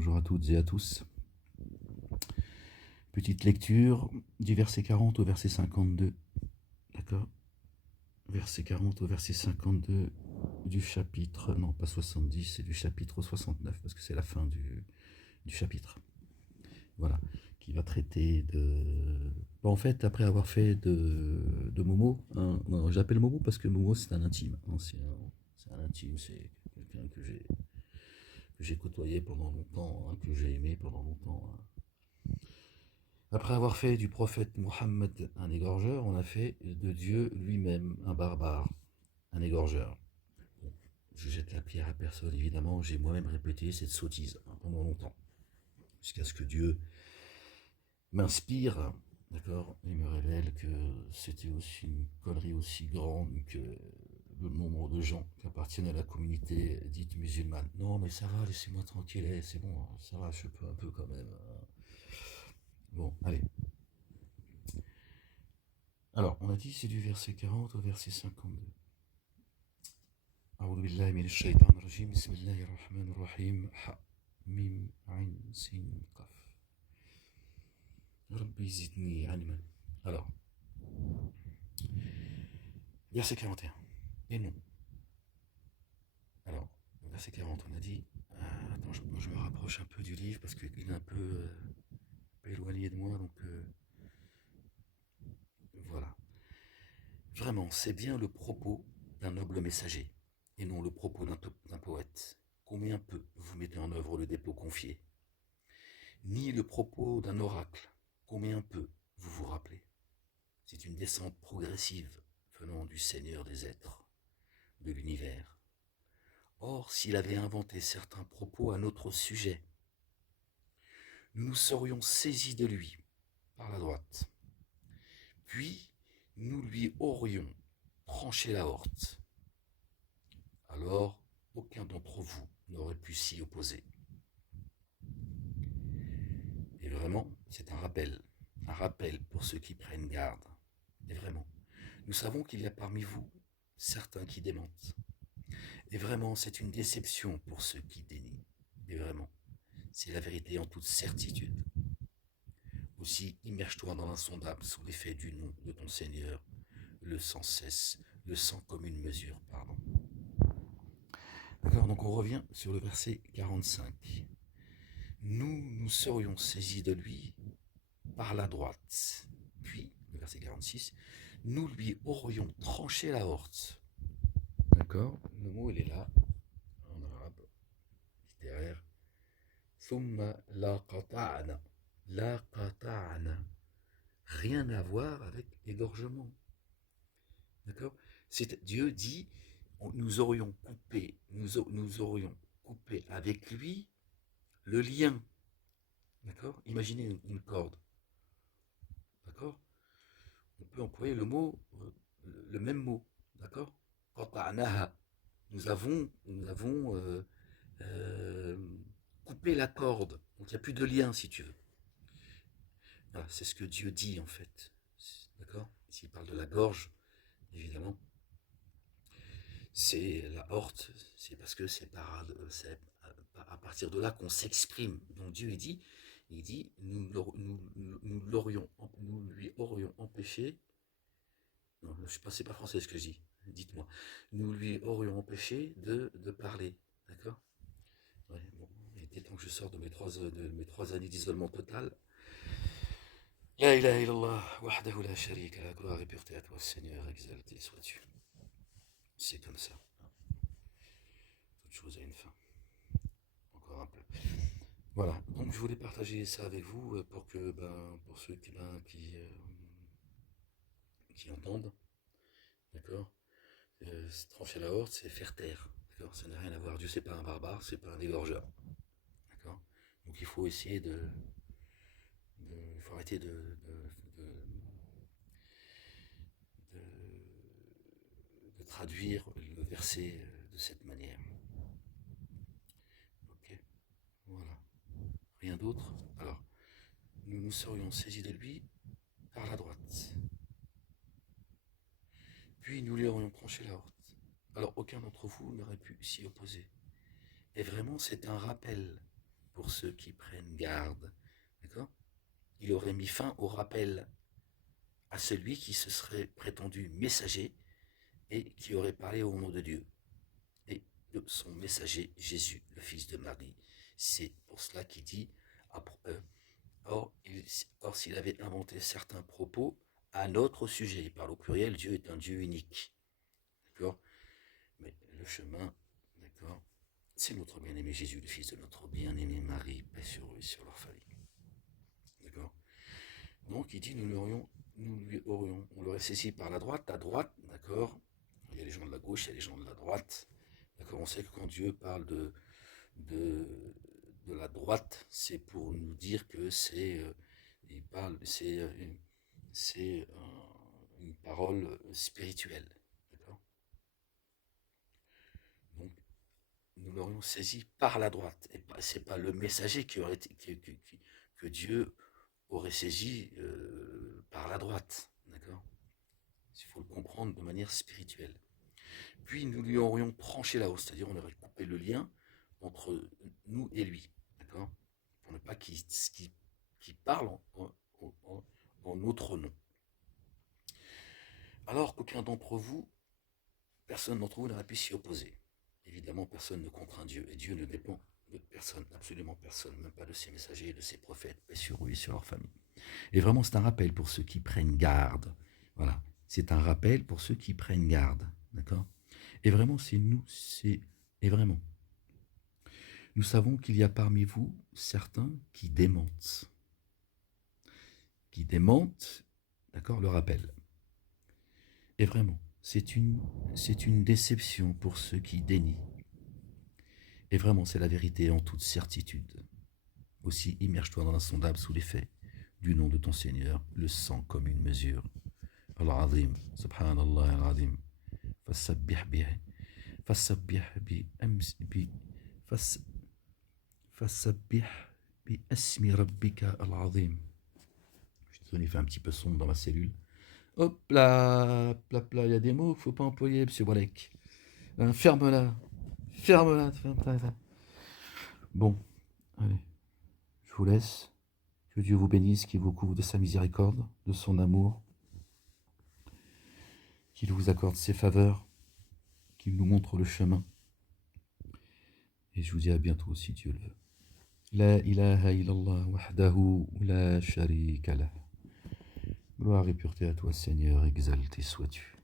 Bonjour à toutes et à tous. Petite lecture du verset 40 au verset 52. D'accord? Verset 40 au verset 52 du chapitre, non pas 70, c'est du chapitre 69, parce que c'est la fin du chapitre. Voilà. Qui va traiter de... Bon, en fait, après avoir fait de Momo, hein, j'appelle Momo parce que Momo c'est un intime. Hein, c'est un intime, c'est quelqu'un que j'ai côtoyé pendant longtemps, hein, que j'ai aimé pendant longtemps. Hein. Après avoir fait du prophète Mohammed un égorgeur, on a fait de Dieu lui-même un barbare, un égorgeur. Bon, je jette la pierre à personne, évidemment, j'ai moi-même répété cette sottise hein, pendant longtemps, jusqu'à ce que Dieu m'inspire, d'accord, et me révèle que c'était aussi une connerie aussi grande que le nombre de gens qui appartiennent à la communauté dite musulmane. Non mais ça va, laissez-moi tranquille, c'est bon, ça va, je peux un peu quand même. Bon, allez. Alors, on a dit c'est du verset 40 au verset 52. أعوذ بالله من الشيطان الرجيم بسم الله الرحمن الرحيم ح ميم عين سين قاف ربي زدني علما. Alors, verset 41. Et non. Alors, verset 40, on a dit... attends, je me rapproche un peu du livre parce qu'il est un peu éloigné de moi, donc voilà. Vraiment, c'est bien le propos d'un noble messager, et non le propos d'un poète. Combien peu vous mettez en œuvre le dépôt confié, ni le propos d'un oracle. Combien peu vous vous rappelez. C'est une descente progressive venant du Seigneur des êtres, de l'univers. Or, s'il avait inventé certains propos à notre sujet, nous nous serions saisis de lui par la droite, puis nous lui aurions tranché la horte. Alors, aucun d'entre vous n'aurait pu s'y opposer. Et vraiment, c'est un rappel pour ceux qui prennent garde. Et vraiment, nous savons qu'il y a parmi vous certains qui démentent. Et vraiment, c'est une déception pour ceux qui dénient. Et vraiment, c'est la vérité en toute certitude. Aussi, immerge-toi dans l'insondable sous l'effet du nom de ton Seigneur, le sans cesse, le sang comme une mesure, pardon. D'accord, donc on revient sur le verset 45. Nous serions saisis de lui par la droite. Puis, le verset 46, nous lui aurions tranché la horte. D'accord, le mot il est là, en arabe, littéraire. Thumma la qata'na. La qata'na. Rien à voir avec égorgement. D'accord, Dieu dit, nous aurions coupé avec lui le lien. D'accord, imaginez une corde. D'accord, on peut employer le même mot. D'accord, qata'naha. Nous avons euh, coupé la corde. Donc il n'y a plus de lien si tu veux. Voilà, c'est ce que Dieu dit en fait. D'accord, s'il parle de la gorge, évidemment, c'est la horte, c'est parce que c'est à partir de là qu'on s'exprime. Donc Dieu il dit nous lui aurions empêché, non, c'est pas français ce que je dis, dites-moi, nous lui aurions empêché de parler, d'accord, ouais, bon, il était temps que je sorte de mes 3 années d'isolement total. La ilaha illallah, wahdahu la sharika la, gloire et pureté à toi Seigneur, exalté sois-tu. C'est comme ça. Toute chose a une fin. Encore un peu. Voilà, donc je voulais partager ça avec vous pour que, pour ceux qui entendent, d'accord, trancher la horte, c'est faire taire, d'accord, ça n'a rien à voir. Dieu, c'est pas un barbare, c'est pas un égorgeur, d'accord. Donc il faut essayer il faut arrêter de traduire le verset de cette manière. Ok, voilà. Rien d'autre. Alors, nous nous serions saisis de lui par la droite. Puis nous lui aurions tranché la horte. Alors aucun d'entre vous n'aurait pu s'y opposer. Et vraiment, c'est un rappel. pour ceux qui prennent garde. D'accord? Il aurait mis fin au rappel à celui qui se serait prétendu messager et qui aurait parlé au nom de Dieu et de son messager Jésus, le fils de Marie. C'est pour cela qu'il dit, or, s'il avait inventé certains propos à notre sujet, il parle au pluriel, Dieu est un Dieu unique. D'accord? Mais le chemin, d'accord, c'est notre bien-aimé Jésus, le fils de notre bien-aimé Marie, paix sur eux et sur leur famille. D'accord? Donc il dit, on l'aurait saisi par la droite, d'accord? Il y a les gens de la gauche, il y a les gens de la droite. D'accord? On sait que quand Dieu parle de, de la droite, c'est pour nous dire que il parle, c'est une parole spirituelle. D'accord? Donc, nous l'aurions saisi par la droite. Et c'est pas le messager que Dieu aurait saisi par la droite. D'accord? Il faut le comprendre de manière spirituelle. Puis nous lui aurions tranché la hausse, c'est-à-dire on aurait coupé le lien entre nous et lui. D'accord? Pour ne pas qu'il parle en notre nom. Alors qu'aucun d'entre vous, personne d'entre vous n'aurait pu s'y opposer. Évidemment, personne ne contraint Dieu, et Dieu ne dépend de personne, absolument personne, même pas de ses messagers, de ses prophètes, paix sur eux et sur leur famille. Et vraiment, c'est un rappel pour ceux qui prennent garde. Voilà, c'est un rappel pour ceux qui prennent garde, d'accord? Et vraiment, nous savons qu'il y a parmi vous certains qui démentent, d'accord, le rappel. Et vraiment, c'est une déception pour ceux qui dénient. Et vraiment, c'est la vérité en toute certitude. Aussi, immerge-toi dans l'insondable sous l'effet du nom de ton Seigneur, le sang comme une mesure. Al-Azim, subhanallah al-Azim, fasabbih bih, fasabbih bi fasabbih bi asmi rabbika al-Azim. Je suis désolé, il fait un petit peu sombre dans ma cellule. Hop là, il y a des mots qu'il ne faut pas employer, monsieur Walek. Ferme-la. Bon, allez, je vous laisse. Que Dieu vous bénisse, qu'il vous couvre de sa miséricorde, de son amour, qu'il vous accorde ses faveurs, qu'il nous montre le chemin. Et je vous dis à bientôt si Dieu le veut. La ilaha illallah wahdahu la sharika lah. Gloire et pureté à toi, Seigneur, exalté sois-tu.